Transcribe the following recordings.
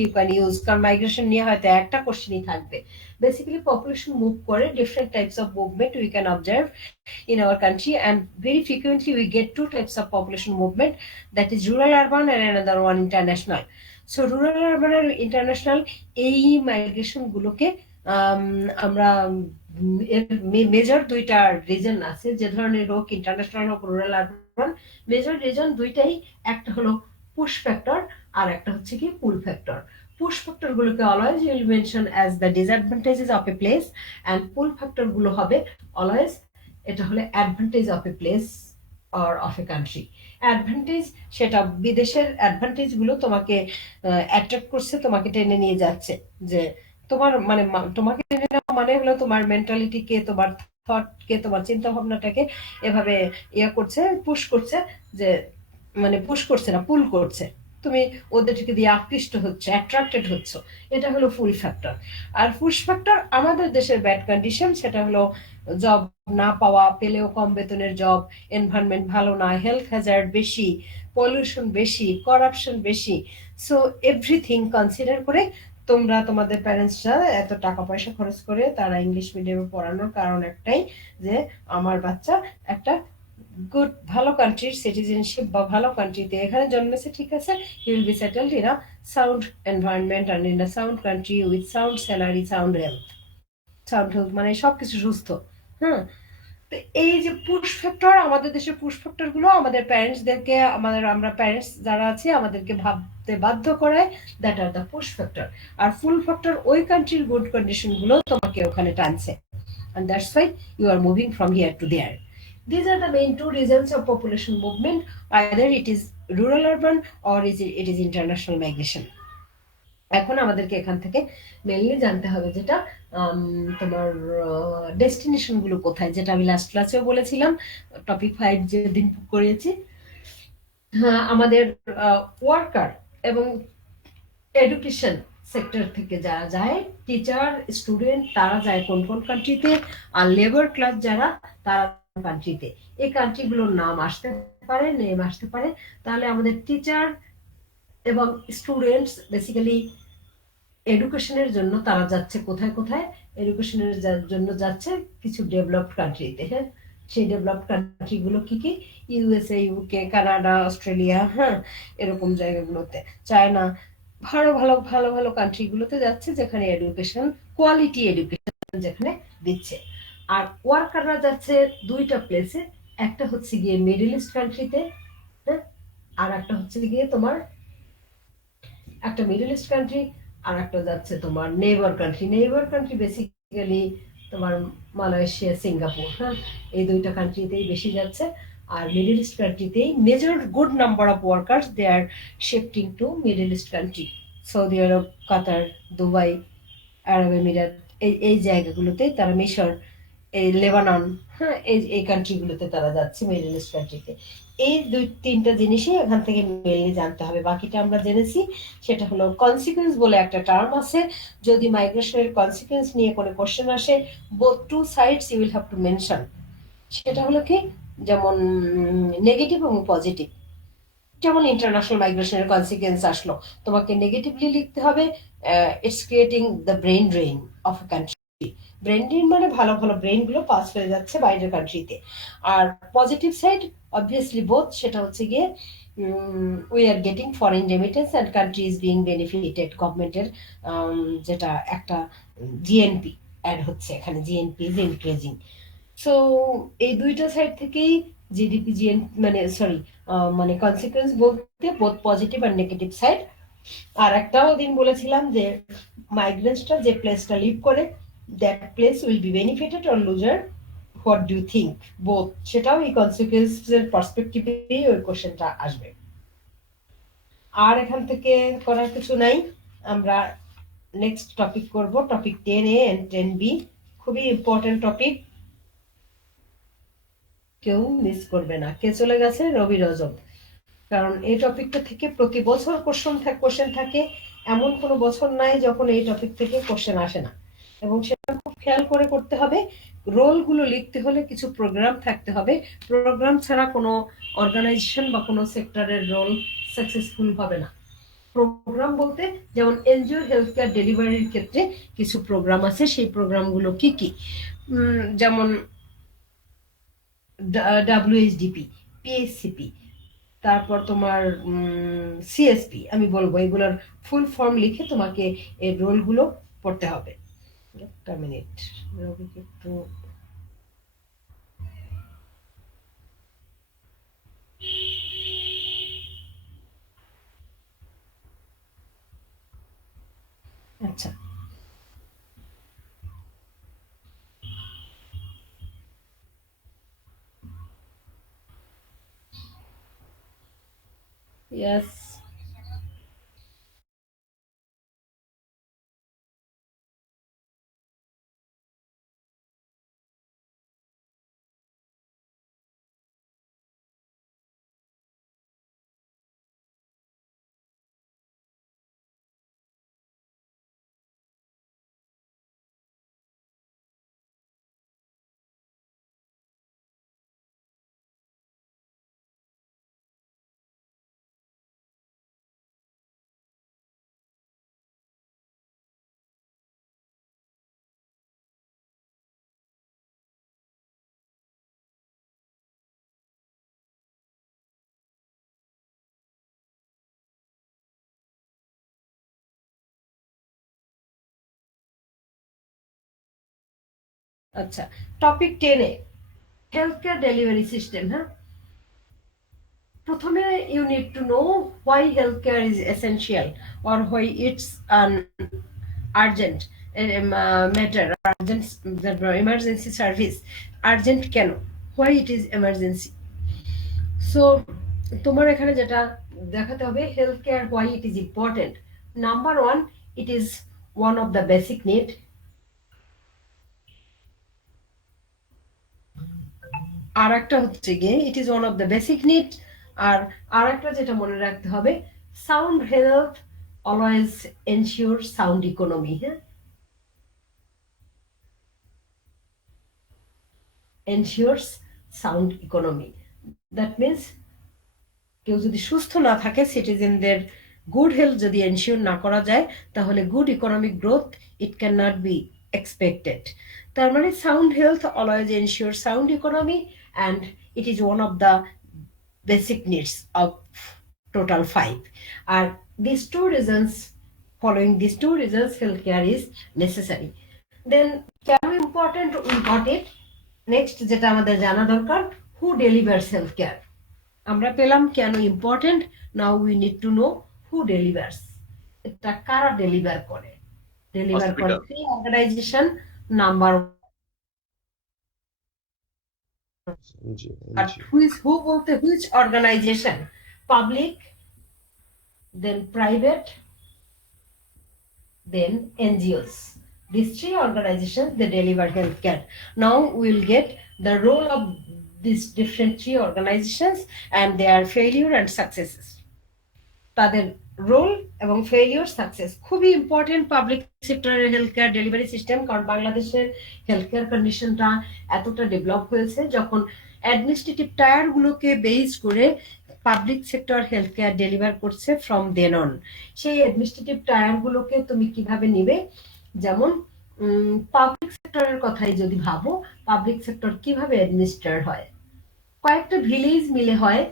You can use, কারণ migration নিয়ে হয়তো একটা কোশ্চেনই থাকবে। বেসিক্যালি পপুলেশন মুভ করে, different types of movement we can observe in our country, and very frequently we get two types of population movement, that is rural urban and another one international. So rural urban and international এই migration গুলোকে আমরা এর major দুইটা reason আছে, যে ধরনের হোক international হোক রুরাল আরবান, মেজর রিজন দুইটাই, একটা হলো পুশ ফ্যাক্টর আর একটা হচ্ছে কি পুল ফ্যাক্টর। পুশ ফ্যাক্টর গুলোকে always will mention as the disadvantages of a place, and pull factor গুলো হবে অলওয়েজ, এটা হলো advantage of a place or of a country. Advantage, সেটা বিদেশের অ্যাডভান্টেজ গুলো তোমাকে অ্যাট্রাক্ট করছে, তোমাকে টেনে নিয়ে যাচ্ছে, যে তোমার মানে তোমাকে টেনে নেওয়া মানে হলো তোমার মেন্টালিটিকে, তোমার থটকে, তোমার চিন্তা ভাবনাটাকে এভাবে ইয়া করছে, পুশ করছে, যে মানে পুশ করছে না, পুল করছে, তুমি ওদেরকে দিয়ে আকৃষ্ট হচ্ছে, অ্যাট্রাক্টেড হচ্ছে। এটা হলো ফুল ফ্যাক্টর। আর পুশ ফ্যাক্টর আমাদের দেশের ব্যাড কন্ডিশন, সেটা হলো জব না পাওয়া, পেলেও কম বেতনের জব, এনভায়রনমেন্ট ভালো না, হেলথ হ্যাজার্ড বেশি, পলিউশন বেশি, করাপশন বেশি। সো এভরিথিং কনসিডার করে তোমরা তোমাদের প্যারেন্টসরা এত টাকা পয়সা খরচ করে তারা ইংলিশ মিডিয়ামে পড়ানোর কারণ একটাই, যে আমার বাচ্চা একটা গুড ভালো কান্ট্রির সিটিজেনশিপ বা ভালো কান্ট্রিতে এখানে জন্মেছে, ঠিক আছে, he will be settled in a sound environment and in a sound country with sound salary, sound health, sound health মানে সবকিছু সুস্থ। হ্যাঁ, তো এই যে পুশ ফ্যাক্টর, আমাদের দেশের পুশ ফ্যাক্টর গুলো আমাদের প্যারেন্টসদেরকে, আমরা প্যারেন্টস যারা আছি আমাদেরকে ভাবতে বাধ্য করায়, that are the push factor. আর ফুল ফ্যাক্টর ওই কান্ট্রির গুড কন্ডিশন গুলো তোমাকে ওখানে টানছে, and that's why you are moving from here to there. These are the main two reasons of population movement, either it is rural urban or it is international migration. এখন আমাদেরকে এখান থেকে mainly জানতে হবে যেটা তোমার ডেস্টিনেশন গুলো কোথায়, যেটা আমি লাস্ট ক্লাসেও বলেছিলাম, টপিক 5 যেদিন করেছি। আমাদের ওয়ার্কার এবং এডুকেশন সেক্টর থেকে যারা যায়, টিচার, স্টুডেন্ট, তারা যায় কোন কোন কান্ট্রিতে, আর লেবার ক্লাস যারা, তারা কান্ট্রিতে। এই কান্ট্রিগুলোর নাম আসতে পারে, নেম আসতে পারে। তাহলে আমাদের টিচার এবং স্টুডেন্টস বেসিক্যালি এডুকেশনের জন্য তারা যাচ্ছে কোথায় কোথায়, এডুকেশনের জন্য যাচ্ছে কিছু ডেভেলপড কান্ট্রিতে। হ্যাঁ, সেই ডেভেলপড কান্ট্রি গুলো কি কি, ইউএসএ, ইউকে, কানাডা, অস্ট্রেলিয়া, হ্যাঁ, এরকম জায়গাগুলোতে, চায়না, ভালো ভালো ভালো ভালো কান্ট্রি গুলোতে যাচ্ছে, যেখানে এডুকেশন, কোয়ালিটি এডুকেশন যেখানে দিচ্ছে। আর ওয়ার্কাররা যাচ্ছে দুইটা প্লেসে, একটা হচ্ছে গিয়ে মিডল ইস্ট কান্ট্রিতে, হ্যাঁ, আর একটা হচ্ছে গিয়ে তোমার, একটা মিডল ইস্ট কান্ট্রি, আর একটা যাচ্ছে তোমার neighbour country. Neighbour country basically তোমার মালয়েশিয়া, সিঙ্গাপুর, হ্যাঁ, এই দুইটা কান্ট্রিতেই বেশি যাচ্ছে। আর মিডল ইস্ট কান্ট্রিতেই major good number of workers they are shifting to Middle East country, Saudi Arab, Qatar, Dubai, Arab Emirates, এই জায়গাগুলোতেই তারা, মিশর, এই লেবানন, হ্যাঁ, এই কান্ট্রিগুলোতে তারা যাচ্ছে, মিডল ইস্ট কান্ট্রিতে। এই দুই তিনটা জিনিসই এখান থেকে মেনলি জানতে হবে। বাকিটা আমরা জেনেছি, সেটা হলো কনসিকুয়েন্স বলে একটা টার্ম আছে। যদি মাইগ্রেশনের কনসিকুয়েন্স নিয়ে কোনো কোশ্চেন আসে, both two sides you will have to mention. সেটা হলো কি, যেমন নেগেটিভ এবং পজিটিভ। যেমন ইন্টারন্যাশনাল মাইগ্রেশনের কনসিকুয়েন্স আসলো, তোমাকে নেগেটিভলি লিখতে হবে, it's creating the brain drain of a country. Brain drain মানে ভালো ভালো ব্রেন গুলো পাস হয়ে যাচ্ছে বাইরের কান্ট্রিতে। আর পজিটিভ সাইড অবভিয়াসলি বোথ, সেটা হচ্ছে গিয়ে we are getting foreign remittance and country is being benefited, গভর্নমেন্টের যেটা একটা জিএনপি অ্যাড হচ্ছে এখানে, জিএনপি ইজ ইনক্রিজিং। সো এই দুইটা সাইড থেকেই জিডিপি, জিএন মানে সরি মানে কনসিকুয়েন্স বলতে বোথ পজিটিভ আর নেগেটিভ সাইড। আর একটাও দিন বলেছিলাম যে মাইগ্রেন্টসটা যে প্লেসটা লিভ করে, that place will be benefited or loser, what do you think, both, সেটাও এই কনসিকুয়েন্সের পার্সপেক্টিভেই ওই কোশ্চেনটা আসবে। আর এখান থেকে করার কিছু নাই, আমরা নেক্সট টপিক করব, টপিক 10A এন্ড 10B, খুবই ইম্পর্টেন্ট টপিক, কেউ মিস করবে না। কে চলে গেছে? রবি রজব। কারণ এই টপিকটা থেকে প্রতি বছর কোশ্চেন থাকে, এমন কোনো বছর নাই যখন এই টপিক থেকে কোশ্চেন আসে না। এবং সেটা খুব খেয়াল করে করতে হবে। রোলগুলো লিখতে হলে কিছু প্রোগ্রাম থাকতে হবে, প্রোগ্রাম ছাড়া কোনো অর্গানাইজেশন বা কোনো সেক্টরের রোল সাকসেসফুল হবে না। প্রোগ্রাম বলতে যেমন এনজিও হেলথ কেয়ার ডেলিভারির ক্ষেত্রে কিছু প্রোগ্রাম আছে, সেই প্রোগ্রামগুলো কি কি, যেমন ডাব্লিউএইচডিপি, পিএসসিপি, তারপর তোমার সিএসপি, আমি বলবো এগুলোর ফুল ফর্ম লিখে তোমাকে এই রোলগুলো পড়তে হবে। একটা মিনিট, একটু আচ্ছা, ইয়েস, আচ্ছা, টপিক 10-এ হেলথ কেয়ার ডেলিভারি সিস্টেম। হ্যাঁ, প্রথমে you need to know why health care is essential or why it's an urgent matter, urgent emergency service. Urgent কেন, why it is emergency. So তোমার এখানে যেটা দেখাতে হবে, health care why it is important. Number one, it is one of the basic need. আর একটা হচ্ছে গিয়ে it is one of the basic need. আর আর একটা যেটা মনে রাখতে হবে, sound health always ensure sound economy. হ্যাঁ, ensures sound economy, that means কেউ যদি সুস্থ না থাকে, সিটিজেনদের গুড হেলথ যদি এনশিওর না করা যায়, তাহলে good economic growth it can not be expected. তার মানে sound health always ensure sound economy, and it is one of the basic needs of total five. Are these two reasons, following these two reasons, healthcare is necessary. Then কেন important, we got it. Next যেটা আমাদের জানা দরকার, who delivers healthcare. আমরা পেলাম কেন important, now we need to know who delivers. এটা কারা ডেলিভার করে? ডেলিভার করে হসপিটাল। Three organisation. নাম্বার, জি, আর জি। হু বলতে which organisation, public, then private, then NGOs. These three organizations, they deliver healthcare. Now we will get the role of these different three organizations and their failure and successes. তাদের role এবং failure success খুবই important public সেক্টরের health care delivery system. কারণ বাংলাদেশের health care কন্ডিশনটা এতটা develop হয়েছে, যখন অ্যাডমিনিস্ট্রেটিভ টায়ার গুলোকে বেস করে public sector health care deliver করছে ফ্রম দেন অন। সেই অ্যাডমিনিস্ট্রেটিভ টায়ার গুলোকে তুমি কিভাবে নিবে, যেমন পাবলিক সেক্টরের কথাই যদি ভাবো, পাবলিক সেক্টর কিভাবে অ্যাডমিনিস্ট্রেট হয়, কয়েকটা ভিলেজ মিলে হয়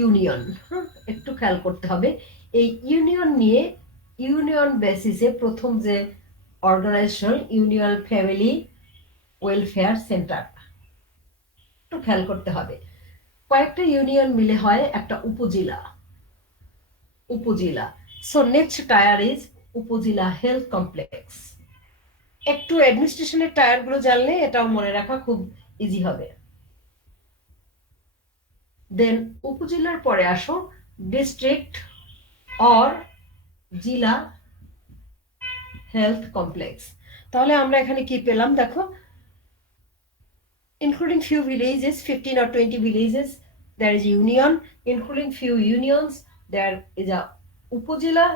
ইউনিয়ন। একটু খেয়াল করতে হবে, এই ইউনিয়ন নিয়ে ইউনিয়ন বেসিসে প্রথম যে organisation, union family welfare centre, একটু খেয়াল করতে হবে। কয়েকটা ইউনিয়ন মিলে হয় একটা উপজেলা। উপজেলা, সো নেক্সট টায়ার ইজ উপজেলা হেলথ কমপ্লেক্স। একটু অ্যাডমিনিস্ট্রেশনের টায়ার গুলো জানলে এটাও মনে রাখা খুব ইজি হবে। দেন উপজেলার পরে আসো ডিস্ট্রিক্ট অর জেলা হেলথ কমপ্লেক্স। তাহলে আমরা এখানে কি পেলাম দেখো, including few villages, 15 or 20 villages, there is a union. Including few unions, there is a upazila.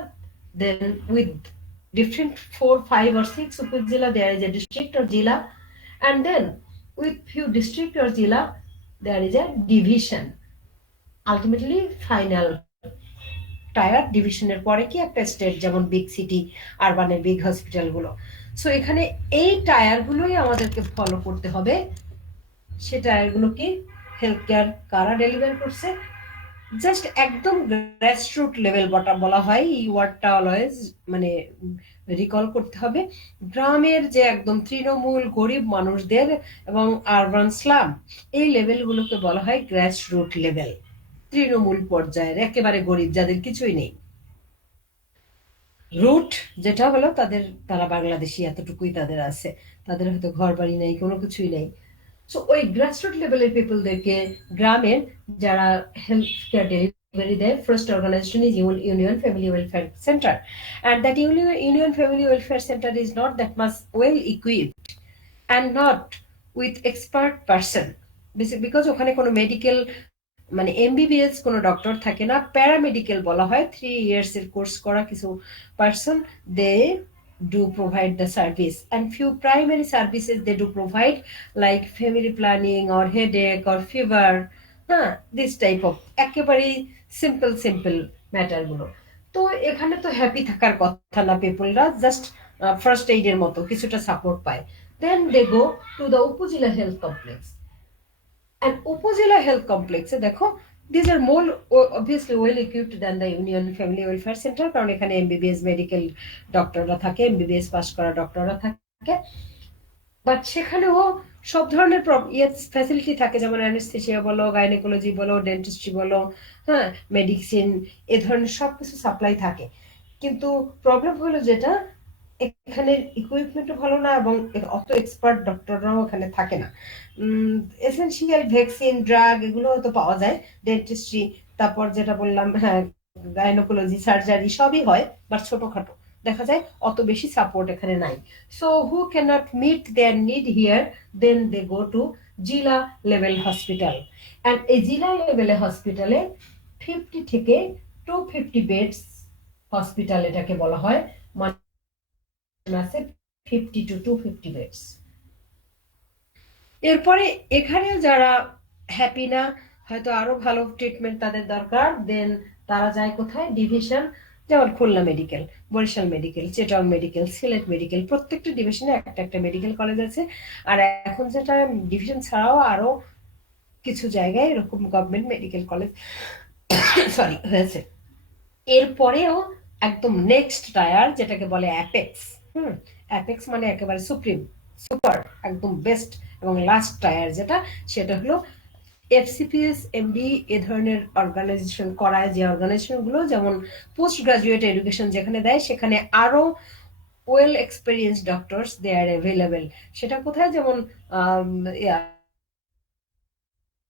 Then with different 4, 5 or 6 upazila, there is a district or jila. And then with few district or jila, there is a division. Ultimately final tyre ডিভিশনের পরে কি একটা state, যেমন big city, আরবানের big hospital গুলো। So এখানে এই tyre গুলোই আমাদেরকে ফলো করতে হবে। সে টায়ার গুলো কি হেলথ কেয়ার কারা ডেলিভার করছে, জাস্ট একদম গ্রাসরুট লেভেল বটা বলা হয়, এই ওয়ার্ডটা অলওয়েজ মানে রিকল করতে হবে। গ্রামের যে একদম তৃণমূল গরিব মানুষদের এবং আরবান স্লাম, এই লেভেলগুলোকে বলা হয় গ্রাসরুট লেভেল, তৃণমূল পর্যায়ের একেবারে গরিব যাদের কিছুই নেই। রুট যেটা হলো তাদের, তারা বাংলাদেশি এতটুকুই তাদের আছে, তাদের হয়তো ঘর বাড়ি নেই, কোনো কিছুই নেই। সো ওই গ্রাসরুট লেভেলের পিপলদেরকে গ্রামের যারা হেলথ কেয়ার ডেলিভারি দেয়, first organisation is union family welfare centre, and that union family welfare centre is not that much well equipped and not with expert person, because ওখানে কোনো মেডিকেল মানে MBBS কোনো doctor থাকে না, paramedical বলা হয়, 3 years এর কোর্স করা কিছু person, they do provide the service, and few primary services they do provide, like family planning or headache or fever, হ্যাঁ, this type of একেবারেই সিম্পল ম্যাটার গুলো। তো এখানে তো হ্যাপি থাকার কথা না, পিপলরা জাস্ট ফার্স্ট এইডের মতো কিছুটা সাপোর্ট পায়। দেন দে গো টু দ্য উপজেলা হেলথ কমপ্লেক্স, and উপজেলা হেলথ কমপ্লেক্সে দেখো, these are more obviously well equipped than the union family welfare center, কারণ এখানে এমবিবিএস মেডিকেল ডক্টররা থাকে, এমবিবিএস পাস করা ডক্টররা থাকে, বাট সেখানেও সব ধরনের ফ্যাসিলিটি থাকে, যেমন অ্যানেস্থেসিয়া বলো, গাইনোকোলজি বলো, ডেন্টিস্ট্রি বলো, হ্যাঁ, মেডিসিন, এ ধরনের সবকিছু সাপ্লাই থাকে। কিন্তু প্রবলেম হলো যেটা, এখানে ইকুইপমেন্টও ভালো না এবং অত এক্সপার্ট ডক্টররাও এখানে থাকে না। এসেনশিয়াল ভ্যাকসিন, ড্রাগ এগুলো তো পাওয়া যায়, ডেন্টিস্ট্রি, তারপর যেটা বললাম, হ্যাঁ, গাইনোকোলজি, সার্জারি সবই হয়, বাট ছোটখাটো দেখা যায়, অত বেশি সাপোর্ট এখানে নাই। So who cannot meet their need here, then they go to zila level hospital, and এই জিলা লেভেলে হসপিটালে 50 থেকে 250 বেডস হসপিটাল এটাকে বলা হয়, মানে আছে 50 to 250 বেডস। এরপরে এখানে যারা হ্যাপি না, হয়তো আরো ভালো ট্রিটমেন্ট তাদের দরকার, দেন তারা যায় কোথায়, ডিভিশন, যেমন Khulna medical, Barisal medical, Chittagong medical, Sylhet medical, প্রত্যেকটা ডিভিশনে একটা একটা মেডিকেল কলেজ আছে। আর এখন যেটা ডিভিশন ছাড়াও আরো কিছু জায়গায় এরকম গভর্নমেন্ট মেডিকেল কলেজ সরি হয়েছে। এরপরেও একদম নেক্সট টায়ার যেটাকে বলে অ্যাপেক্স, অ্যাপেক্স মানে একেবারে সুপ্রিম, সুপার, একদম বেস্ট এবং লাস্ট টায়ার যেটা, সেটা হলো এফসিপিএস এমডি, এ ধরনের অর্গানাইজেশন করায়, যে অর্গানাইজেশন গুলো যেমন পোস্ট গ্রাজুয়েট এডুকেশন যেখানে দেয়, সেখানে আরো ওয়েল এক্সপেরিয়েন্স ডক্টরস দে আর অ্যাভেলেবেল। সেটা কোথায়, যেমন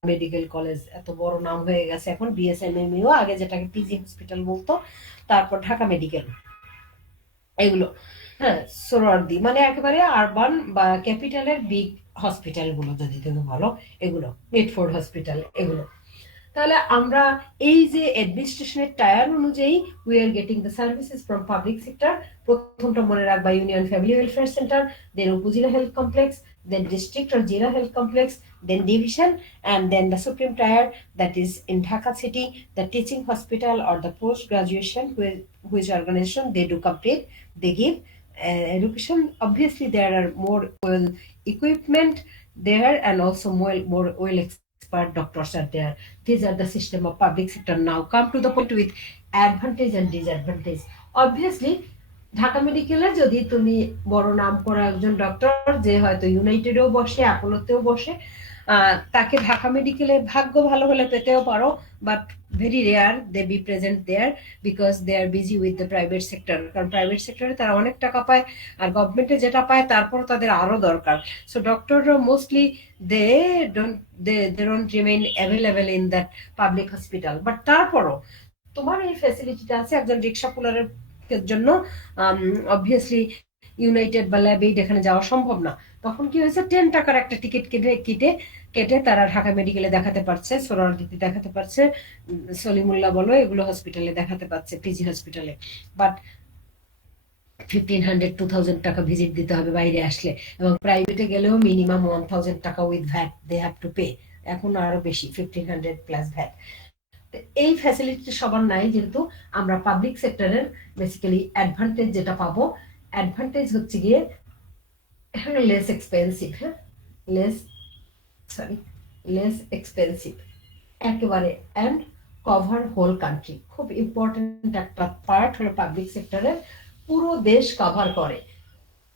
মেডিকেল কলেজ, এত বড় নাম হয়ে গেছে এখন, বিএসএমএমইউ, আগে যেটাকে পিজি হসপিটাল বলতো, তারপর ঢাকা মেডিকেল, এগুলো, হ্যাঁ, সোহরাওয়ার্দী, মানে একেবারে আরবান বা ক্যাপিটালের বিগ হসপিটাল গুলো যদি তুমি বলো, এগুলো মিডফোর্ড হসপিটাল, এগুলো। তাহলে আমরা এই যে অ্যাডমিনিস্ট্রেশনের টায়ার অনুযায়ী we are getting the services from public sector. প্রথমটা মনে রাখবা, ইউনিয়ন ফ্যামিলি ওয়েলফেয়ার সেন্টার, দেন উপজেলা health complex, then district or Jila Health Complex, then division, and then the supreme tier, that is in Dhaka city, the teaching hospital or the post graduation, which organization they do complete, they give education. Obviously there are more well equipment there, and also more well expert doctors are there. These are the system of public sector. Now come to the point with advantage and disadvantage. Obviously Dhaka মেডিকেলে যদি তুমি বড় নাম করা একজন doctor, যে হয়তো ইউনাইটেডেও বসে, অ্যাপোলোতেও বসে, তাকে ঢাকা মেডিকেলে ভাগ্য ভালো হলে পেতেও পারো, but very rare they be present there, because they are busy with the private sector, কারণ প্রাইভেট সেক্টরে তারা অনেক টাকা পায়, আর গভর্নমেন্টে যেটা পায় তারপর তাদের আরো দরকার। সো ডক্টররা mostly they don't remain available in that public hospital, but তারপরও তোমার এই ফ্যাসিলিটিটা আছে একজন রিক্সা পুলারের জন্য। অবভিয়াসলি ইউনাইটেড বা ল্যাবেইড এখানে যাওয়া সম্ভব না, তখন কি হয়েছে, 10 টাকার একটা টিকিট কেটে তারা ঢাকা মেডিকেলে দেখাতে পারছে, সোহরাওয়ার্দীতে দেখাতে পারছে, সলিমুল্লাহ বলো, এগুলো হসপিটালে দেখাতে পারছে, পিজি হসপিটালে। বাট 1500-2000 টাকা ভিজিট দিতে হবে বাইরে আসলে, এবং প্রাইভেটে গেলেও মিনিমাম 1000 টাকা with VAT they have to pay, এখন আরো বেশি, 1500 প্লাস ভ্যাট। এই ফ্যাসিলিটি সবার নাই, যেহেতু আমরা পাবলিক সেক্টরের বেসিক্যালি অ্যাডভান্টেজ যেটা পাবো, অ্যাডভান্টেজ হচ্ছে গিয়ে লেস এক্সপেন্সিভ, হ্যাঁ, লেস সরি লেস এক্সপেন্সিভ একেবারে, অ্যান্ড কভার হোল কান্ট্রি। খুব ইম্পর্টেন্ট একটা পার্ট হলো পাবলিক সেক্টরের, পুরো দেশ কভার করে,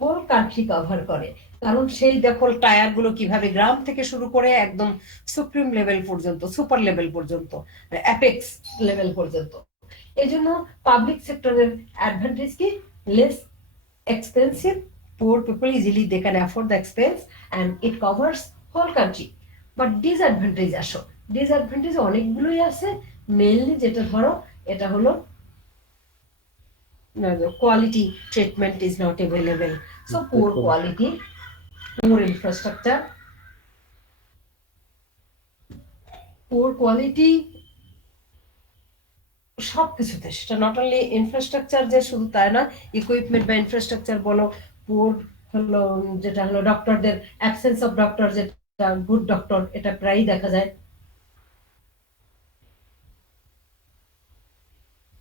হোল কান্ট্রি কভার করে। কারণ সেই দেখো টায়ার গুলো কিভাবে গ্রাম থেকে শুরু করে একদম সুপ্রিম লেভেল পর্যন্ত, সুপার লেভেল পর্যন্ত, অ্যাপেক্স লেভেল পর্যন্ত। এই জন্য পাবলিক সেক্টরের অ্যাডভান্টেজ কি, less expensive, poor people easily they can afford the expense, and it covers whole country. But disadvantage আসো, ডিসঅ্যাডভান্টেজ অনেকগুলোই আছে। মেইনলি যেটা ধরো, এটা হলো quality treatment is not available, so poor দেখুন, quality, poor infrastructure, poor quality সবকিছুতে, সেটা নট অনলি ইনফ্রাস্ট্রাকচার যে শুধু তাই না, ইকুইপমেন্ট বা ইনফ্রাস্ট্রাকচার বলো, পুর হলো যেটা হলো ডক্টরদের অ্যাবসেন্স অফ ডক্টর, যেটা গুড ডক্টর এটা প্রায়ই দেখা যায়,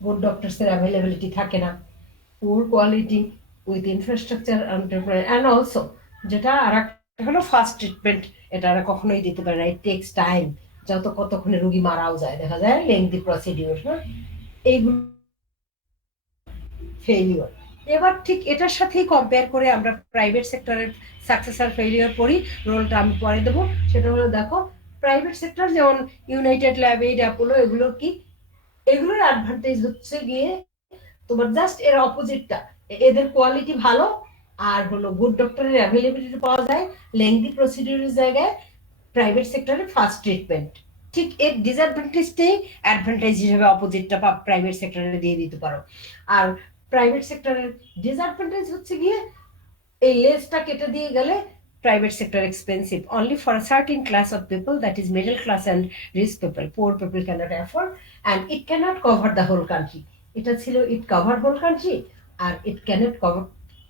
গুড ডক্টরস এর অ্যাভেলেবিলিটি থাকে না, পুর quality with infrastructure and also যেটা আর একটা হলো ফাস্ট ট্রিটমেন্ট, এটা আর কখনোই দিতে পারে না, ইট টেক্স টাইম, যত কতক্ষণে রোগী মারাও যায়, দেখা যায় লেংদি প্রসিডিউর, হ্যাঁ, এইগুলো ফেলিওর। এবার ঠিক এটার সাথেই কম্পেয়ার করে আমরা প্রাইভেট সেক্টরের সাকসেস আর ফেলিওর পড়ি, রোলটা আমি পরে দেবো। সেটা হলো দেখো, প্রাইভেট সেক্টর যেমন ইউনাইটেড ল্যাব এইড, অ্যাপোলো, এগুলো কি, এগুলোর অ্যাডভান্টেজ হচ্ছে গিয়ে তোমার জাস্ট এর অপোজিটটা, এদের কোয়ালিটি ভালো, আর হলো গুড ডক্টরের অ্যাভেলেবিলিটি পাওয়া যায়, লেংদি প্রসিডিউরের জায়গায় প্রাইভেট সেক্টরে ফাস্ট ট্রিটমেন্ট। ঠিক এর ডিসঅ্যাডভান্টেজটাই অ্যাডভান্টেজ হিসেবে অপোজিটটা প্রাইভেট সেক্টরে দিয়ে দিতে পারো। আর প্রাইভেট সেক্টরের ডিসঅ্যাডভান্টেজ হচ্ছে গিয়ে এই লেসটা কেটে দিয়ে গেলে private sector expensive only for a certain class of people, that is middle class and rich people. Poor people cannot afford, and it cannot cover the whole country. এটা ছিল it cover whole country, আর it cannot cover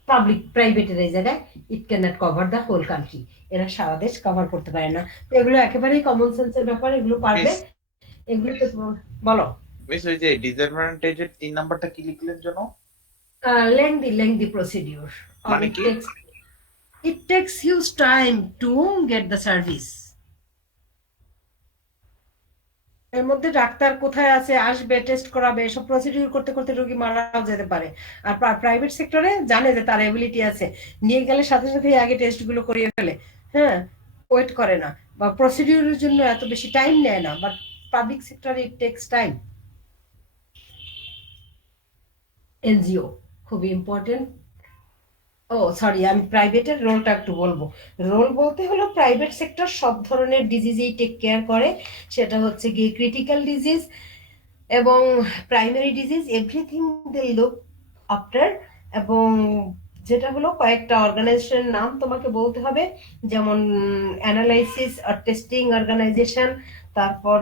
public প্রাইভেটের এই জায়গায় it cannot cover the whole country, এরা সারা দেশ cover করতে পারে না। তো এগুলো একেবারেই কমন সেন্সের ব্যাপার, এগুলো পারবে, মিস এগুলোতে বলো। মিস ওই যে ডিসঅ্যাডভান্টেজের 3 নাম্বারটা কি লিখলেন যেন? Lengthy procedure, or মানে কি? it takes huge time to get the service. এর মধ্যে ডাক্তার কোথায় আছে, আসবে, টেস্ট করাবে, সব প্রসিডিউর করতে করতে রোগী মারাও যেতে পারে। আর প্রাইভেট সেক্টরে জানে যে তার এবিলিটি আছে, নিয়ে গেলে সাথে সাথে আগে টেস্ট গুলো করিয়ে ফেলে, হ্যাঁ, ওয়েট করে না, বা প্রসিডিউরের জন্য এত বেশি টাইম নেয় না। বাট পাবলিক সেক্টরে ইট টেক্স টাইম। এনজিও খুবই ইম্পর্টেন্ট। ও সরি, আমি প্রাইভেটের রোলটা একটু বলবো। রোল বলতে হলো প্রাইভেট সেক্টর সব ধরনের ডিজিজেই টেক কেয়ার করে, সেটা হচ্ছে গিয়ে ক্রিটিক্যাল ডিজিজ এবং primary disease, everything they look after. এবং যেটা হলো কয়েকটা অর্গানাইজেশনের নাম তোমাকে বলতে হবে, যেমন অ্যানালাইসিস আর টেস্টিং অর্গানাইজেশন, তারপর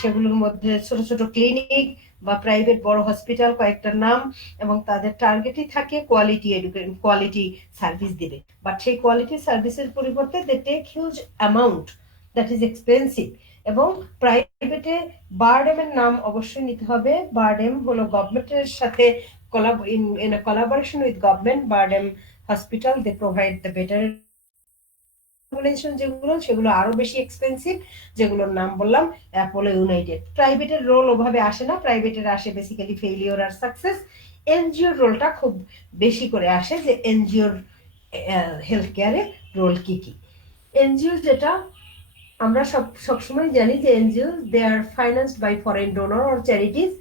সেগুলোর মধ্যে ছোট ছোট ক্লিনিক বা প্রাইভেট বড় হসপিটাল কয়েকটার নাম, এবং তাদের টার্গেটই থাকে কোয়ালিটি কোয়ালিটি সার্ভিস দিবে। বাট সেই কোয়ালিটি সার্ভিসের পরিবর্তে they take huge amount, that is expensive. এবং প্রাইভেটে বারডেম এর নাম অবশ্যই নিতে হবে। বারডেম হলো গভর্নমেন্টের সাথে in a collaboration with government, BIRDEM hospital, they provide the better organization, যেগুলো সেগুলো আরো বেশি এক্সপেন্সিভ, যেগুলোর নাম বললাম অ্যাপোলো, ইউনাইটেড। প্রাইভেটের রোল ওভাবে আসে না, প্রাইভেটের আসে বেসিক্যালি ফেলিওর আর সাকসেস। এনজিওর রোলটা খুব বেশি করে আসে, যে এনজিওর হেলথ কেয়ারে রোল কি কি। এনজিও যেটা আমরা সবসময় জানি যে NGO they are financed by foreign donor or charities,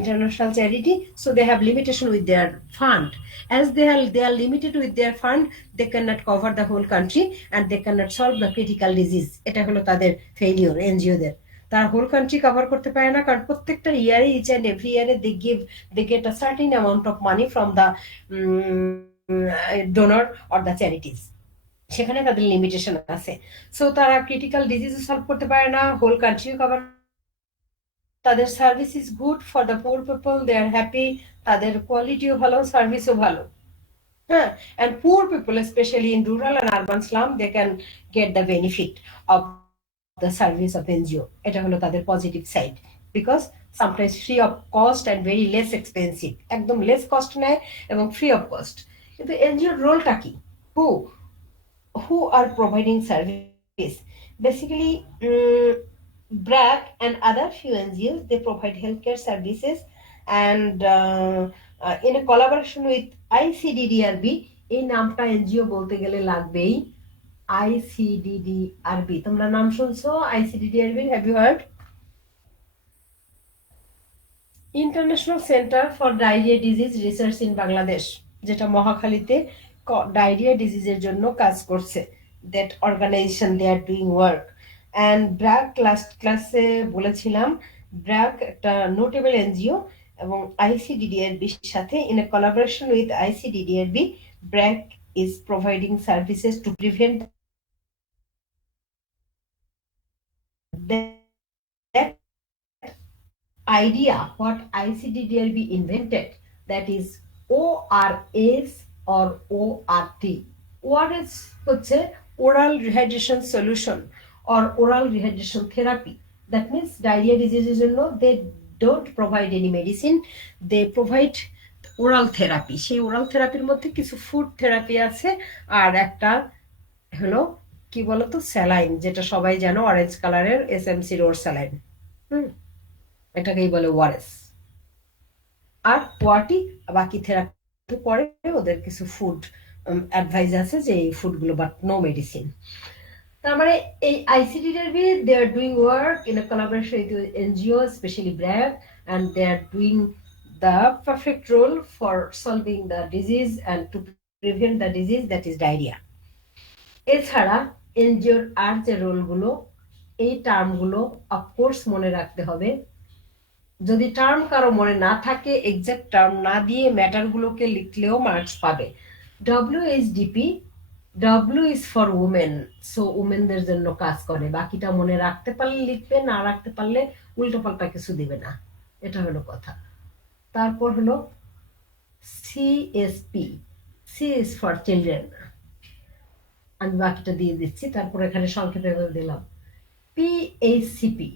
international charity, so they have limitation with their fund. As they are limited with their fund, they cannot cover the whole country and they cannot solve the critical disease. এটা হলো তাদের failure এনজিওদের। তারা whole country cover করতে পারে না, কারণ প্রত্যেকটা ইয়ারে, ইচ অ্যান্ড এভরি ইয়ারে they get a certain amount of money from the donor or the charities, সেখানে তাদের লিমিটেশন আছে। সো তারা ক্রিটিক্যাল ডিজিজ সলভ করতে পারে না, হোল কান্ট্রি কভার। তাদের service is good for the poor people, they are happy, তাদের কোয়ালিটিও ভালো, সার্ভিসও ভালো, হ্যাঁ। And poor people specially in rural and urban slum, they can get the benefit of the service of NGO. এটা হলো তাদের positive side. because sometimes free of cost and very less expensive, একদম less cost নেয় এবং free of cost। কিন্তু এনজিওর রোলটা কি? who are providing service? Basically, BRAC and other few NGOs, they provide healthcare services, and in a collaboration with ICDDRB, এই নামটা NGO বলতে গেলে লাগবেই, ICDDRB, তোমরা নাম শুনছো ICDDRB? Have you heard? International centre for diarrhoea disease research in Bangladesh, যেটা মহাখালীতে ডায়রিয়া ডিজিজের জন্য কাজ করছে। That organization they are doing work. And BRAC ক্লাসে বলেছিলাম ব্র্যাক একটা নোটেবল এনজিও, এবং আইসিডিডিআরবির সাথে in a collaboration with ICDDRB, BRAC is providing services to prevent that idea what ICDDRB invented, that is ORS or ORT. ORS হচ্ছে oral rehydration solution or oral rehydration therapy. That means diarrhea diseases জন্য they don't provide any medicine, they provide oral therapy। সেই oral থেরাপির মধ্যে কিছু food therapy আছে, আর একটা হলো কি বলতো স্যালাইন, যেটা সবাই জানো অরেঞ্জ কালারের এসএমসি রোড স্যালাইন, এটাকেই বলে ওয়ারেস। আর ওয়াটি বাকি থেরাপি পরে ওদের কিছু ফুড অ্যাডভাইস আছে যে এই ফুডগুলো, বাট নো মেডিসিন। তার মানে এই ICDDRB they are doing work in a collaboration with NGO, specially BRAC, and they are doing the perfect role for solving the disease and to prevent the disease, that is diarrhea। এছাড়া এনজিওর আর যে রোলগুলো, এই টার্মগুলো of course মনে রাখতে হবে। যদি term কারো মনে না থাকে, এক্সাক্ট টার্ম না দিয়ে ম্যাটারগুলোকে লিখলেও মার্কস পাবে। WHDP, W is for women, so উমেনদের জন্য কাজ করে। বাকিটা মনে রাখতে পারলে লিখবে, না রাখতে পারলে উল্টোপাল্টা কিছু দিবে না, এটা হলো কথা। তারপর হলো CSP, C is for children, আমি বাকিটা দিয়ে দিচ্ছি, তারপর এখানে সংক্ষেপে দিলাম। PHCP,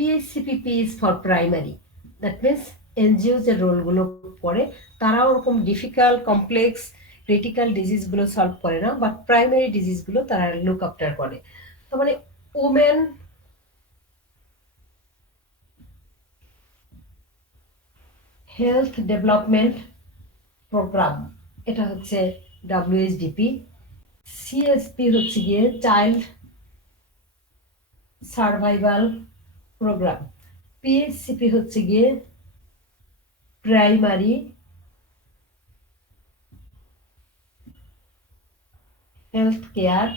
PHCPP is for primary, that means NGO যে রোলগুলো করে তারা ওরকম ডিফিকাল্ট কমপ্লেক্স ক্রিটিক্যাল ডিজিজগুলো সলভ করে না, বাট প্রাইমারি ডিজিজগুলো তারা লুক আফটার করে। তো মানে ওমেন হেলথ ডেভেলপমেন্ট প্রোগ্রাম, এটা হচ্ছে ডব্লিউএইচডিপি। সিএসপি হচ্ছে গিয়ে চাইল্ড সার্ভাইভাল প্রোগ্রাম, পিএইচসিপি হচ্ছে গিয়ে প্রাইমারি হেলথ কেয়ার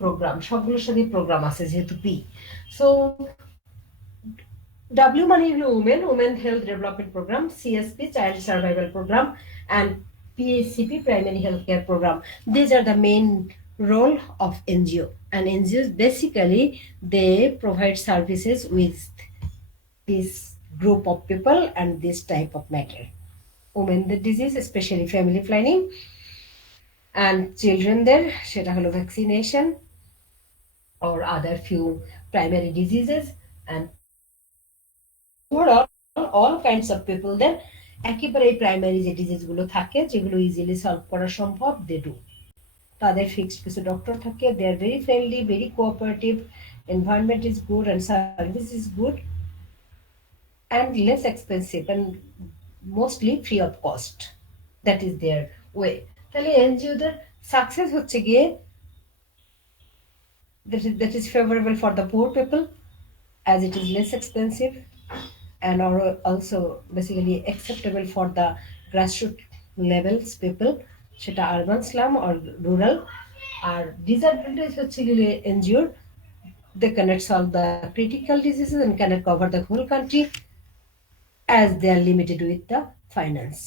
প্রোগ্রাম, সবগুলোর সাথে প্রোগ্রাম আছে যেহেতু পি। সো ডাব্লিউ মানে হলো women, women health development programme, CSP child survival programme, and PHCP primary healthcare program. These are the main role of NGO, and NGOs basically they provide services with this group of people and this type of matter. Women the disease, especially family planning, and children there সেটা হলো vaccination or other few primary diseases, and overall all kinds of people then একেবারে primary যে ডিজিজগুলো থাকে যেগুলো easily solve করা সম্ভব, they do. তাদের ফিক্সড কিছু ডক্টর থাকে, they are very friendly, very cooperative, environment is good and service is good and less expensive and mostly free of cost, that is their way. তাহলে এনজিওদের success হচ্ছে গিয়ে that is favorable for the poor people as it is less expensive and also basically acceptable for the grassroots levels people, সেটা urban slum or rural। R disadvantage হচ্ছে গেলে NGO they cannot solve the critical diseases and cannot cover the whole country as they are limited with the finance,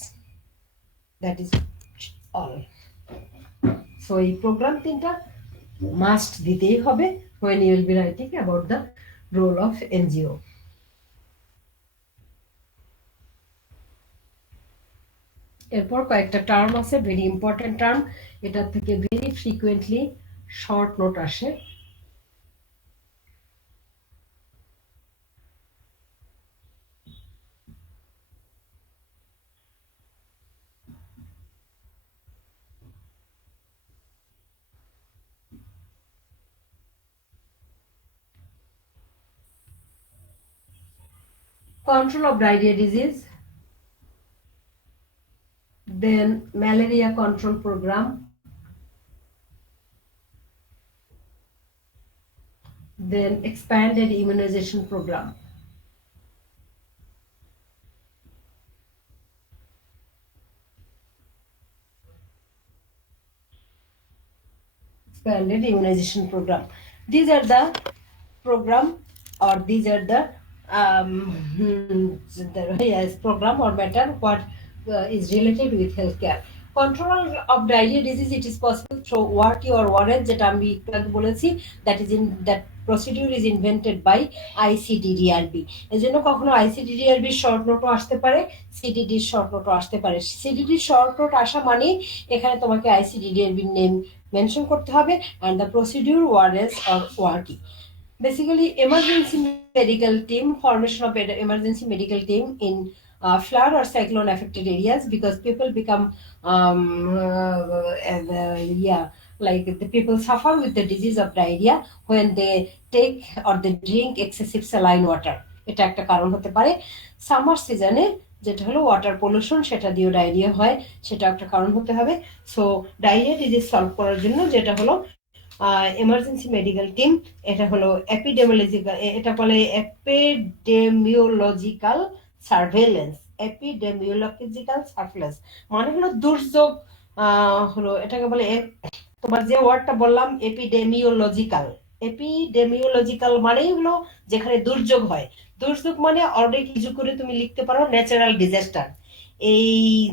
that is all। so এই program তিনটা must দিতেই হবে when you will be writing about the role of NGO। এরপর কয়েকটা term আছে, very important term, এটা থেকে very frequently short note আসে। control of diarrhea disease, then malaria control program, then expanded immunization program. Expanded immunization program. These are the program, or these are the yes, program or matter what is related with healthcare. Control of diarrhea disease, it is possible through WART or warrant, যেটা আমি একটু আগে বলেছি, that procedure is invented by ICDDRB. এজন্য কখনো ICDDRB short নোটও আসতে পারে, CDD short নোটও আসতে পারে। CDD শর্ট নোট আসা মানে এখানে তোমাকে ICDDRB নেম মেনশন করতে হবে, and the procedure warrants or WART. Basically, emergency medical team, formation of emergency medical team in flood or cyclone affected areas, because people become yeah, like the people suffer with the disease of diarrhea when they take or they drink excessive saline water. এটা একটা কারণ হতে পারে। Summer সিজনে যেটা হলো water pollution, সেটা দিয়েও ডায়রিয়া হয়, সেটা একটা কারণ হতে হবে। সো ডায়রিয়া ডিজিজ সলভ করার জন্য যেটা হলো এমার্জেন্সি মেডিকেল টিম, এটা হলো এপিডেমিওলজিক্যাল, এটা বলে এপিডেমিওলজিক্যাল সার্ভেলেন্স। এপিডেমিওলজিক্যাল সার্ভেলেন্স মানে হলো দুর্যোগ, হলো এটাকে বলে তোমার যে ওয়ার্ডটা বললাম এপিডেমিওলজিক্যাল। এপিডেমিওলজিক্যাল মানেই হলো যেখানে দুর্যোগ হয়। দুর্যোগ মানে অলরেডি কিছু করে তুমি লিখতে পারো ন্যাচারাল ডিজাস্টার। এই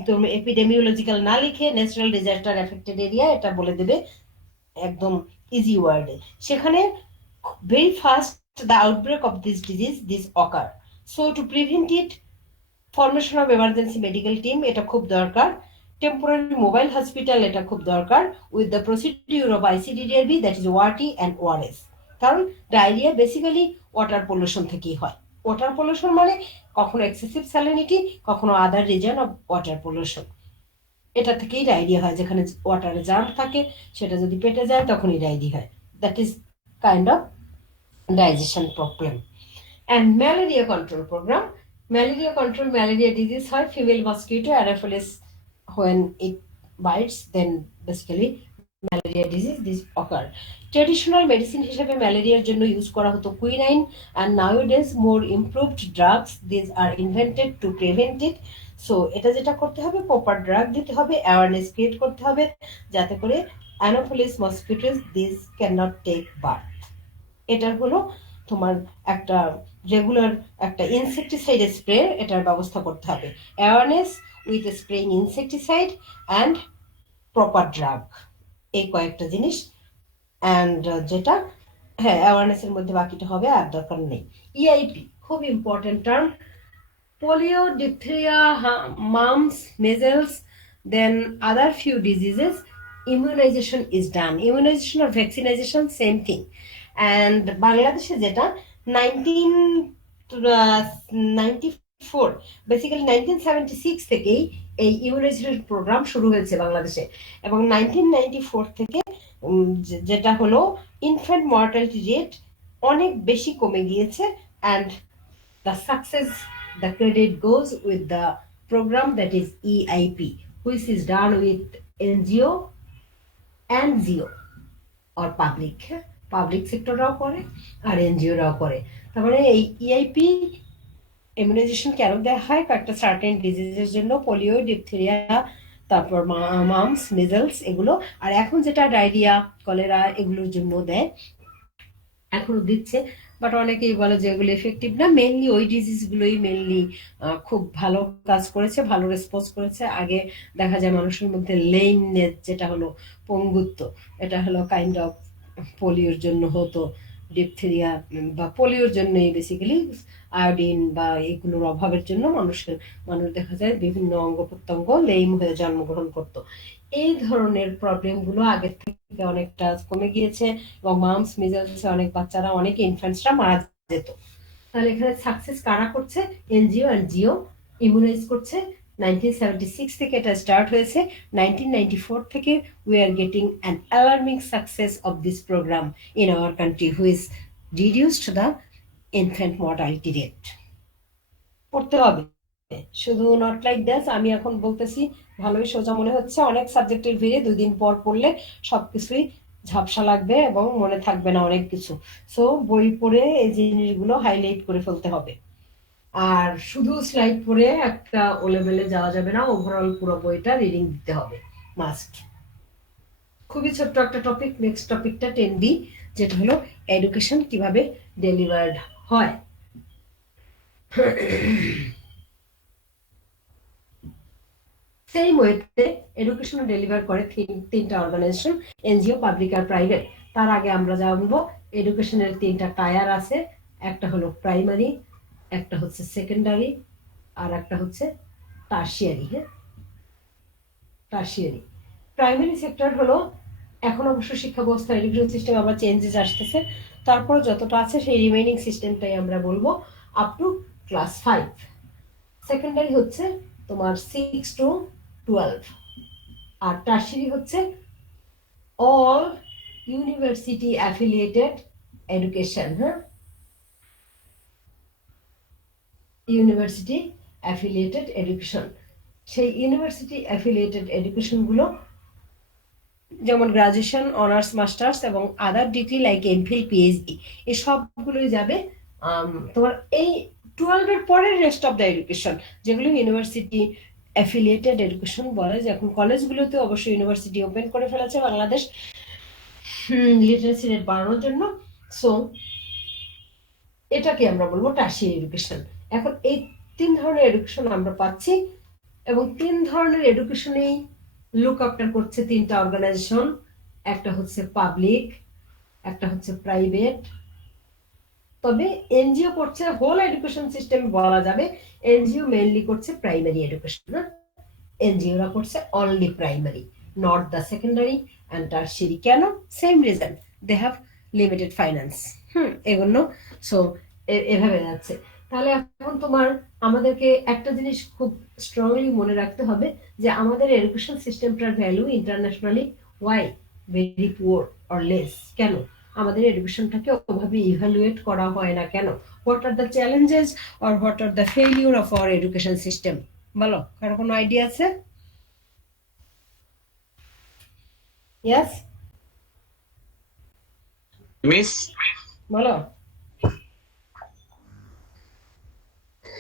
তুমি এপিডেমিওলজিক্যাল না লিখে ন্যাচারাল ডিজাস্টার এফেক্টেড এরিয়া এটা বলে দেবে একদম ইজি ওয়ার্ডে। সেখানে very fast the outbreak of this disease this occur. So to prevent it, formation of emergency medical team এটা খুব দরকার। টেম্পোরারি মোবাইল হসপিটাল এটা খুব দরকার, with the procedure of ICDDRB, that is WART and ORS। কারণ diarrhoea basically water pollution থেকেই হয়। Water pollution মানে কখনো এক্সেসিভ স্যালিনিটি, কখনো আদার রিজন অফ ওয়াটার পলিউশন, এটা থেকেই ডায়রিয়া হয়। যেখানে ওয়াটারে জার্ম থাকে সেটা যদি পেটে যায় তখনই ডায়রিয়া হয়। That is kind of digestion problem. And malaria control programme. Malaria control, malaria disease হয় female mosquito anopheles, when it bites then basically malaria disease this occur. Traditional medicine হিসেবে ম্যালেরিয়ার জন্য ইউজ করা হতো quinine, and nowadays more improved drugs this are invented to prevent it. So এটা যেটা করতে হবে, প্রপার ড্রাগ দিতে হবে, অ্যাওয়ারনেস ক্রিয়েট করতে হবে, যাতে করে anopheles mosquitoes this can not take birth. এটা হলো তোমার একটা রেগুলার একটা ইনসেকটিসাইড স্প্রে, এটার ব্যবস্থা করতে হবে। Awareness with spraying insecticide and proper drug, এই কয়েকটা জিনিস। অ্যান্ড যেটা হ্যাঁ অ্যাওয়ারনেসের মধ্যে বাকিটা হবে, আর দরকার নেই। ইআইপি খুব important term. polio, diphtheria, mumps, measles, then other few diseases, immunization is done. Immunization or vaccination, same thing. And বাংলাদেশে যেটা 1994, বেসিক্যালি 1976 থেকেই এই ইমিউনাইজেশন প্রোগ্রাম শুরু হয়েছে বাংলাদেশে, এবং 1994 থেকে যেটা হলো ইনফ্যান্ট মর্টালিটি রেট অনেক বেশি কমে গিয়েছে। And the success, the credit goes with the program that is EIP, which is done with NGO and GO or public সেক্টররাও করে আর এনজিওরাও করে। তার মানে এই ইআইপি ইমিউনাইজেশন কেন দেওয়া হয়, কয়েকটা সার্টেন ডিজিজের জন্য, পোলিও, ডিপথেরিয়া, তারপর মামস, মেজলস এগুলো, আর এখন যেটা ডায়রিয়া, কলেরা এগুলোর জন্য দেয়, এখনো দিচ্ছে। বাট অনেকেই বলে যে এগুলো এফেক্টিভ না। মেনলি ওই ডিজিজগুলোই মেনলি খুব ভালো কাজ করেছে, ভালো রেসপন্স করেছে। আগে দেখা যায় মানুষের মধ্যে লেমনেস, যেটা হলো পঙ্গুত্ব, এটা হলো কাইন্ড অফ পোলিওর জন্য হতো। ডিপথেরিয়া বা পোলিওর জন্যই বেসিক্যালি আয়োডিন বা এগুলোর অভাবের জন্য মানুষ দেখা যায় বিভিন্ন অঙ্গ প্রত্যঙ্গ লেম হয়ে জন্মগ্রহণ করতো। এই ধরনের প্রবলেমগুলো আগের থেকে অনেকটা কমে গিয়েছে, এবং মামস, মিজলসে অনেক বাচ্চারা, অনেক ইনফ্যান্টসরা মারা যেত। তাহলে এখানে সাকসেস কারা করছে? এনজিও অ্যান্ড জিও ইমিউনাইজ করছে। 1976 থেকে এটা স্টার্ট হয়েছে। 1994 থেকে we are getting an alarming success of this program in our country, which reduced the infant mortality rate. পড়তে হবে, শুধু নট লাইক দ্যাট। আমি এখন বলতেছি ভালোই সোজা মনে হচ্ছে, অনেক সাবজেক্টের ভিড়ে 2 দিন পর পড়লে সবকিছুই ঝাপসা লাগবে এবং মনে থাকবে না অনেক কিছু। সো বই পড়ে এই জিনিসগুলো হাইলাইট করে ফেলতে হবে। আর শুধু স্লাইড পড়ে একটা ও লেভেলে যাওয়া যাবে না, ওভারঅল পুরো বইটা রিডিং দিতে হবে, মাস্ট। খুবই ছোট্ট একটা টপিক। নেক্সট টপিকটা 10B, যেটা হলো এডুকেশন কিভাবে ডেলিভার্ড হয়। সেই ওয়েতে এডুকেশন ডেলিভার করে তিনটা অর্গানাইজেশন, এনজিও, পাবলিক আর প্রাইভেট। তার আগে আমরা জানবো এডুকেশনের 3টা টায়ার আছে। একটা হলো প্রাইমারি, একটা হচ্ছে সেকেন্ডারি, আর একটা হচ্ছে টার্সিয়ারি। হ্যাঁ, টার্সিয়ারি। প্রাইমারি সেক্টর হলো, এখন অবশ্য শিক্ষা ব্যবস্থা এডুকেশন সিস্টেম আবার চেঞ্জেস আসতেছে, তারপর যতটা আছে সেই রিমেইনিং সিস্টেমটাই আমরা বলবো আপ টু ক্লাস 5। সেকেন্ডারি হচ্ছে তোমার 6 to 12, আর টার্সিয়ারি হচ্ছে অল ইউনিভার্সিটি অ্যাফিলিয়েটেড এডুকেশন। হ্যাঁ, ইউনিভার্সিটি অ্যাফিলিয়েটেড এডুকেশন। সেই ইউনিভার্সিটি অ্যাফিলিয়েটেড এডুকেশনগুলো যেমন গ্রাজুয়েশন, অনার্স, মাস্টার্স এবং আদার ডিগ্রি লাইক এমফিল, পিএইচডি, এই সবগুলোই যাবে তোমার এই 12-এর পরের রেস্ট অফ দ্য এডুকেশন, যেগুলো ইউনিভার্সিটি অ্যাফিলিয়েটেড এডুকেশন বলে। যে এখন কলেজগুলোতে অবশ্যই ইউনিভার্সিটি ওপেন করে ফেলেছে বাংলাদেশ লিটারেসি রেট বাড়ানোর জন্য। সো এটাকে আমরা বলবো টার্সিয়ারি এডুকেশন। এখন এই 3 ধরনের এডুকেশন আমরা পাচ্ছি, এবং 3 ধরনের এডুকেশনেই লুক আফটার করছে 3টা অর্গানাইজেশন। একটা হচ্ছে পাবলিক, একটা হচ্ছে প্রাইভেট, তবে এনজিও করছে হোল এডুকেশন সিস্টেম বলা যাবে। এনজিও মেইনলি করছে প্রাইমারি এডুকেশন, এনজিওরা করছে only primary, not the secondary and tertiary. কেন? Same reason, they have limited finance. এগুলো। সো এভাবে যাচ্ছে। তাহলে এখন তোমার আমাদেরকে একটা জিনিস খুব স্ট্রংলি মনে রাখতে হবে, যে আমাদের এডুকেশন সিস্টেমটার value internationally why very poor or less. কেন আমাদের এডুকেশনটাকে ওভাবে ইভ্যালুয়েট করা হয় না কেন? What are the challenges or what are the failure of our education system? বলো, কারো কোনো আইডিয়া আছে? ইয়েস, মিস বলো।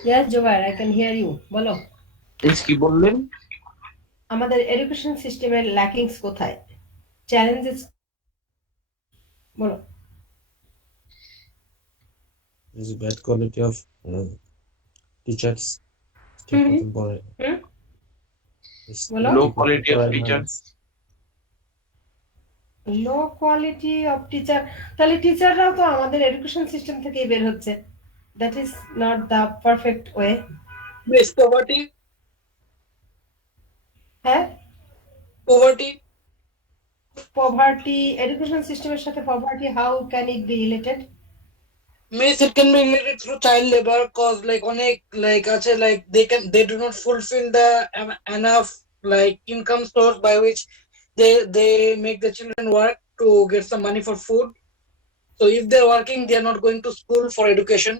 Yes Zubair, I can hear you, বলো। মিস কি বললেন? আমাদের এডুকেশন সিস্টেমের ল্যাকিংস কোথায়, চ্যালেঞ্জেস, বলো। There's a bad quality of teachers. ঠিক হুম হুম মতন পড়ে না। হুম, বলো। লো ঠিক মতন কোয়ালিটি অফ পড়ায় না। Teachers. Low quality of teacher, তাহলে টিচাররাও তো আমাদের এডুকেশন সিস্টেম থেকেই বের হচ্ছে। That is not the perfect way. Miss poverty, হ্যাঁ, poverty. পভার্টি এডুকেশন সিস্টেমের সাথে poverty how can it be related? Miss, it can be related through child labor, cause like অনেক like আছে like they do not fulfill the enough like income source by which they make the children work to get some money for food. So if they're working, they are not going to school for education.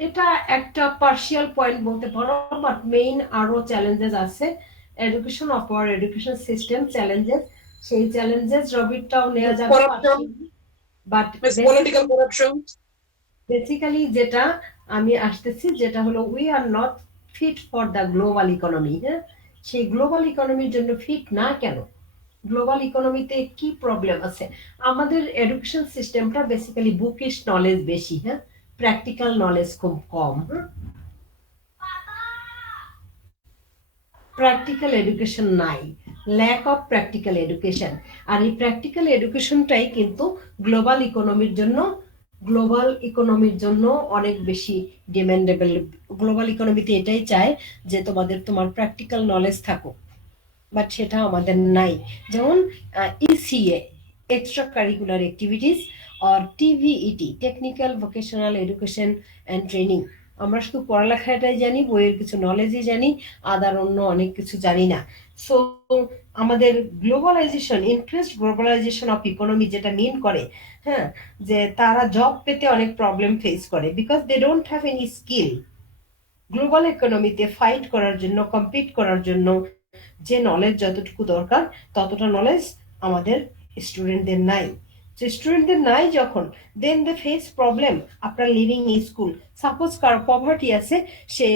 এটা একটা partial point বলতে পারো, but main আরো challenges আছে education of our education system challenges. সেই challenges রবিটটাও নেওয়া যাবে Corruption, but miss, political corruption. Basically যেটা আমি আসতেছি, যেটা হলো we are not fit for the global economy. হ্যাঁ, সেই গ্লোবাল ইকোনমির জন্য ফিট না কেন? গ্লোবাল ইকোনমিতে কি প্রবলেম আছে? আমাদের এডুকেশন সিস্টেমটা বেসিক্যালি বুকিশ নলেজ বেশি, হ্যাঁ, প্র্যাকটিক্যাল নলেজ খুব কম। প্র্যাকটিক্যাল এডুকেশন নাই, ল্যাক অফ প্র্যাকটিক্যাল এডুকেশন। আর এই প্র্যাকটিক্যাল এডুকেশনটাই কিন্তু গ্লোবাল ইকোনমির জন্য অনেক বেশি ডিমান্ডেবল। গ্লোবাল ইকোনমিতে এটাই চায় যে তোমার প্র্যাকটিক্যাল নলেজ থাকুক, বাট সেটা আমাদের নাই। যেমন ইসিএ, এক্সট্রা কারিকুলার অ্যাক্টিভিটিস, আর TVET, technical vocational education and training. আমরা শুধু পড়ালেখাটাই জানি, বইয়ের কিছু নলেজই জানি, আদার অন্য অনেক কিছু জানি না। সো আমাদের globalisation, increased globalisation of economy যেটা মিন করে, হ্যাঁ, যে তারা জব পেতে অনেক প্রবলেম ফেস করে because they don't have any skill. Global ইকোনমিতে ফাইট করার জন্য, কম্পিট করার জন্য যে নলেজ যতটুকু দরকার ততটা নলেজ আমাদের স্টুডেন্টদের নাই। যে স্টুডেন্টদের নাই যখন, then they face problem after leaving school. Suppose কার পভার্টি আছে, সে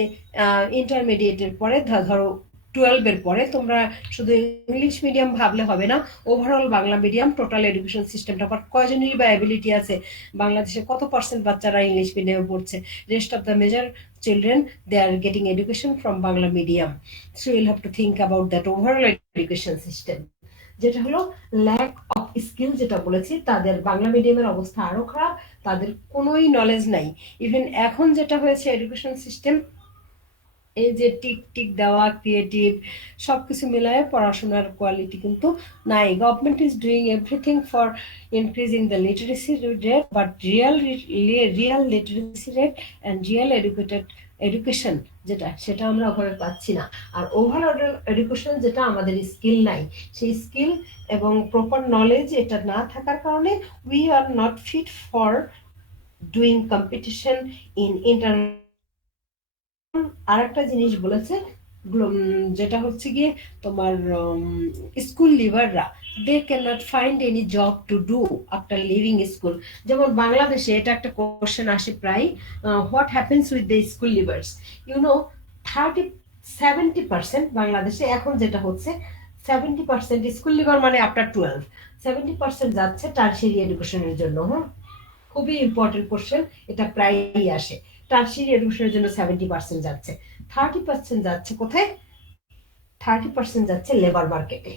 ইন্টারমিডিয়েটের পরে ধরো 12-এর পরে, তোমরা শুধু ইংলিশ মিডিয়াম ভাবলে হবে না, overall Bangla medium total education সিস্টেমটা কয়জনেরই বা অ্যাবিলিটি আছে। বাংলাদেশে কত পার্সেন্ট বাচ্চারা ইংলিশ মিডিয়ামে পড়ছে? Rest of the major children, they are getting education from Bangla medium. So you'll have to think about that overall education system. যেটা হলো ল্যাক অফ স্কিল, যেটা বলেছি, তাদের বাংলা মিডিয়ামের অবস্থা আরো খারাপ, তাদের কোনোই নলেজ নাই। ইভেন এখন যেটা হয়েছে এডুকেশন সিস্টেম, এই যে টিক টিক দেওয়া, ক্রিয়েটিভ সবকিছু মিলায় পড়াশোনার কোয়ালিটি কিন্তু নাই। Government is doing everything for increasing the literacy rate, but Real literacy rate and Real education যেটা, সেটা আমরা ওখানে পাচ্ছি না। আর ওভারঅল এডুকেশন যেটা, আমাদের স্কিল নাই, সেই স্কিল এবং প্রপার নলেজ এটা না থাকার কারণে we are not fit for doing competition in international. আরেকটা জিনিস বলেছে, যেটা হচ্ছে গিয়ে তোমার স্কুল লিভাররা, they can not find any job to do after leaving school. যেমন বাংলাদেশে এটা একটা কোশ্চেন আসে প্রায়, what happens with the school leavers. 70% বাংলাদেশে এখন যেটা হচ্ছে, 70% স্কুল লিভার মানে আফটার 12, 70% যাচ্ছে টার্সিয়ারি এডুকেশনের জন্য। হ্যাঁ, খুবই ইম্পর্টেন্ট কোশ্চেন, এটা প্রায়ই আসে। টার্সিয়ারি এডুকেশনের জন্য 70% যাচ্ছে। 30% যাচ্ছে কোথায়? 30% যাচ্ছে লেবার মার্কেটে।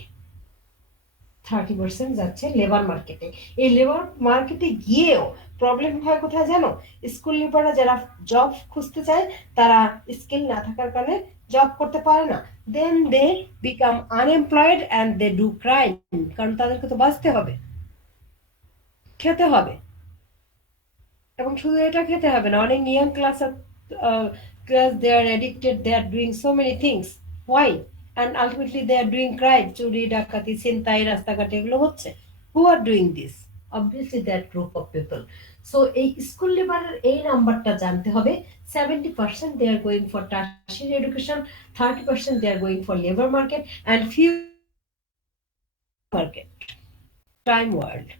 30% যাচ্ছে লেবার মার্কেটে। এই লেবার মার্কেটে গিয়েও প্রবলেম হয় কোথায় জানো? স্কুল লেবাররা যারা জব খুঁজতে চায়, তারা স্কিল না থাকার কারণে জব করতে পারে না। Then they become unemployed and they do crime. কারণ তাদেরকে তো বাঁচতে হবে, খেতে হবে। এবং শুধু এটা খেতে হবে না, অনেক young class they are addicted, they are doing so many things. Why? And ultimately they are doing crime, চুরি ডাকাতি ছিনতাই রাস্তাঘাটে এগুলো হচ্ছে। Who are doing this? Obviously that group of people. So এই স্কুল লেবারের এই নাম্বারটা জানতে হবে। 70% they are going for tertiary education, 30% they are going for labor market, and few market, time world.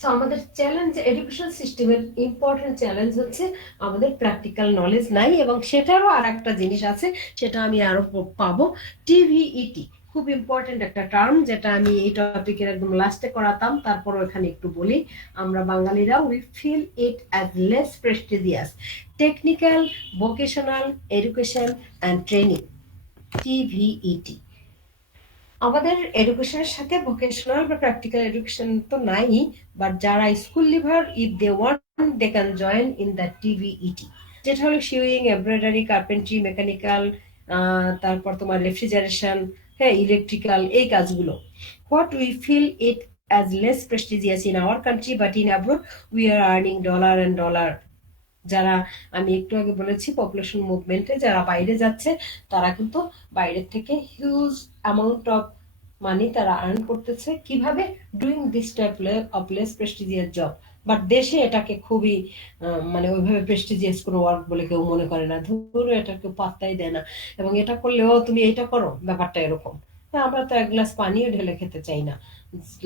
So আমাদের চ্যালেঞ্জ, এডুকেশন সিস্টেমের important challenge হচ্ছে আমাদের প্র্যাকটিক্যাল নলেজ নাই। এবং সেটারও আর একটা জিনিস আছে, সেটা আমি আরো পাবো, টিভিইটি। খুব ইম্পর্টেন্ট একটা টার্ম, যেটা আমি এই টপিকের একদম লাস্টে করাতাম, তারপরও এখানে একটু বলি। আমরা বাঙালিরা we feel it as less prestigious, technical vocational education and training, TVET. আমাদের এডুকেশনের সাথে ভোকেশনাল বা প্র্যাকটিক্যাল এডুকেশন তো নাই, বাট যারা school leaver, if they want they can join in the TVET, যেটা হলো সুইং, এমব্রয়ডারি, কার্পেন্ট্রি, মেকানিক্যাল, তারপর তোমার রেফ্রিজারেশন, হ্যাঁ, ইলেকট্রিক্যাল, এই কাজগুলো। What we feel it as less prestigious in our country, but in abroad we are earning dollar and dollar. যারা, আমি একটু আগে বলেছি, পপুলেশন মুভমেন্টে যারা বাইরে যাচ্ছে, তারা কিন্তু বাইরের থেকে হিউজ অ্যামাউন্ট অফ মানি তারা আর্ন করতেছে। কিভাবে? Doing this type of less prestigious job. But দেশে এটাকে খুবই মানে ওইভাবে প্রেস্টিজিয়াস কোনো ওয়ার্ক বলে কেউ মনে করে না, ধরো এটা কেউ পাত্তাই দেয় না। এবং এটা করলেও তুমি এইটা করো, ব্যাপারটা এরকম। হ্যাঁ, আমরা তো এক গ্লাস পানিও ঢেলে খেতে চাই না,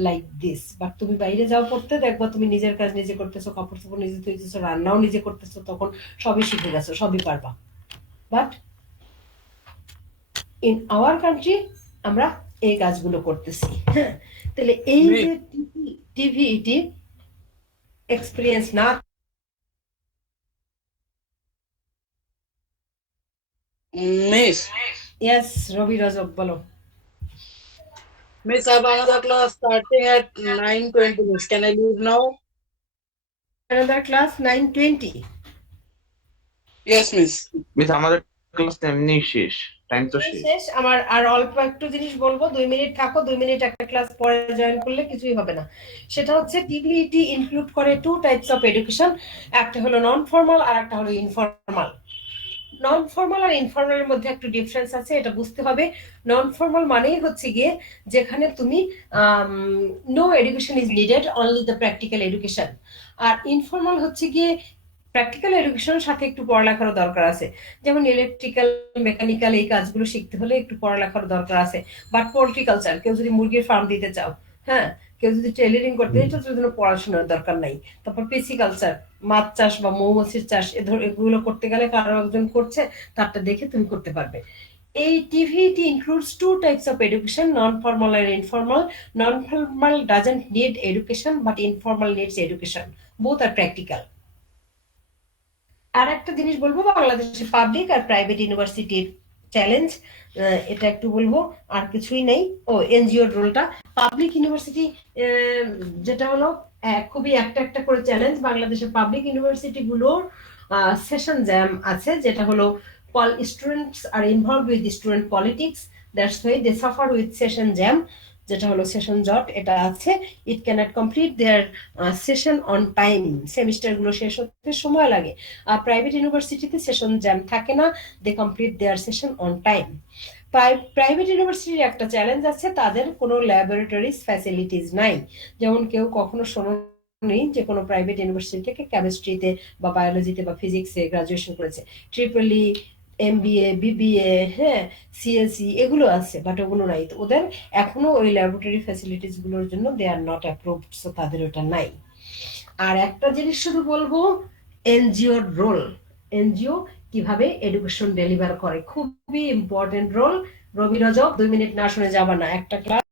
লাইক দিস। বাট তুমি বাইরে যাও পড়তে, দেখবো তুমি নিজের কাজ নিজে করতেছো, কাপড় চোপড় নিজে ধুইতেছো, রান্নাও নিজে করতেছো, তখন সবই শিখে গেছো, সবই পারবা। বাট ইন আওয়ার কান্ট্রি আমরা এই কাজগুলো করতেছি। হ্যাঁ, তাহলে এই যে টিভিইটি এক্সপিরিয়েন্স না, Miss, ইয়েস রবি রজব বলো। Miss, I have another class starting at 9:20. Miss, can I leave now? another class 9:20? Yes, Miss. Miss আমাদের ক্লাস এমনি শেষ, টাইম তো শেষ। শেষ আমার। আর অল্প একটু জিনিস বলবো, 2 মিনিট থাকো, 2 মিনিট একটা ক্লাস পরে জয়েন করলে কিছুই হবে না। সেটা হচ্ছে টিভিইটি ইনক্লুড করে 2 টাইপস অফ এডুকেশন, একটা হলো নন ফর্মাল আর একটা হলো ইনফর্মাল। নন ফর্মাল আর ইনফর্মালের মধ্যে একটু ডিফারেন্স আছে, এটা বুঝতে হবে। নন ফর্মাল মানেই হচ্ছে গিয়ে যেখানে তুমি no education is needed, only the practical education. আর ইনফর্মাল হচ্ছে গিয়ে প্র্যাকটিক্যাল এডুকেশনের সাথে একটু পড়ালেখারও দরকার আছে, যেমন ইলেকট্রিক্যাল, মেকানিক্যাল এই কাজগুলো শিখতে হলে একটু পড়ালেখার দরকার আছে। বাট পোল্ট্রিকালচার, কেউ যদি মুরগির ফার্ম দিতে চাও, হ্যাঁ, কেউ যদি টেইলরিং করতে, এটার জন্য পড়াশোনার দরকার নাই। তারপর পিসিকালচার, মাছ চাষ বা মৌমাছির চাষ, এগুলো করতে গেলে কারো একজন করছে, তারটা দেখে তুমি করতে পারবে। এই TVET includes two types of education, non-formal and informal. Non-formal doesn't need education, but informal needs education. Both are practical. আর একটা জিনিস বলবো, বাংলাদেশের পাবলিক আর প্রাইভেট ইউনিভার্সিটির চ্যালেঞ্জ, এটা একটু বলবো, আর কিছুই নেই। ও এনজিওর রোলটা, পাবলিক ইউনিভার্সিটি যেটা হলো খুবই একটা একটা করে চ্যালেঞ্জ। বাংলাদেশের পাবলিক ইউনিভার্সিটি গুলোর সেশন জ্যাম আছে, যেটা হলো students are involve with student politics, that's why they suffer with session jam, যেটা হলো সেশন জট, এটা আছে। It cannot complete their session on time, semester গুলো শেষ হতে সময় লাগে। আর প্রাইভেট ইউনিভার্সিটিতে সেশন জ্যাম থাকে না, they complete their session on time. Private ইউনিভার্সিটির একটা চ্যালেঞ্জ আছে, তাদের কোনো ল্যাবরেটরিজ ফ্যাসিলিটিস নাই। যেমন কেউ কখনো শোনেনি যে কোনো প্রাইভেট ইউনিভার্সিটি থেকে কেমিস্ট্রিতে বা বায়োলজিতে বা ফিজিক্সে গ্রাজুয়েশন করেছে। ট্রিপলি, MBA, BBA, হ্যাঁ, CSE এগুলো আছে, বাট ওগুলো নাই। তো ওদের এখনো ওই ল্যাবরেটরি ফ্যাসিলিটিস গুলোর জন্য দে আর নট অ্যাপ্রুভড, সো তাদের ওটা নাই। আর একটা জিনিস শুধু বলবো, এনজিওর রোল, এনজিও কিভাবে এডুকেশন ডেলিভার করে, খুবই ইম্পর্টেন্ট রোল। রবি রজব 2 মিনিট না শুনে যাবা না, একটা ক্লাস